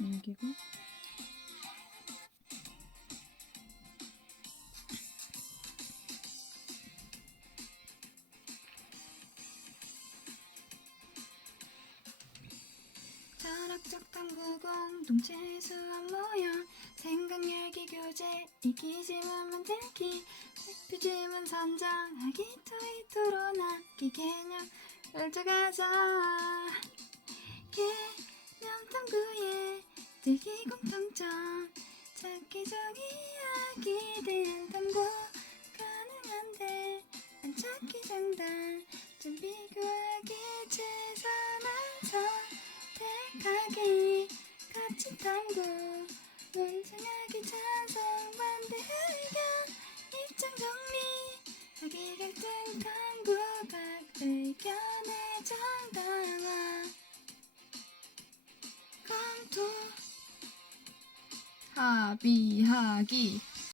넘기고. 철학적 탐구 공동체 수업 모형 생각 열기 교재 읽기 지문 만들기 대표 지문 선정하기 토의 토론하기 개념 열정하자 들기 공통점 찾기 저기 이야기 대한 탐구 가능한데 안 찾기 장단. 좀 비교하기 최선을 선택하기 같이 탐구 논증하기 찬성 반대 의견 입장 정리. 하기 갈등 탐구 각 의견의 정당화 검토 합의하기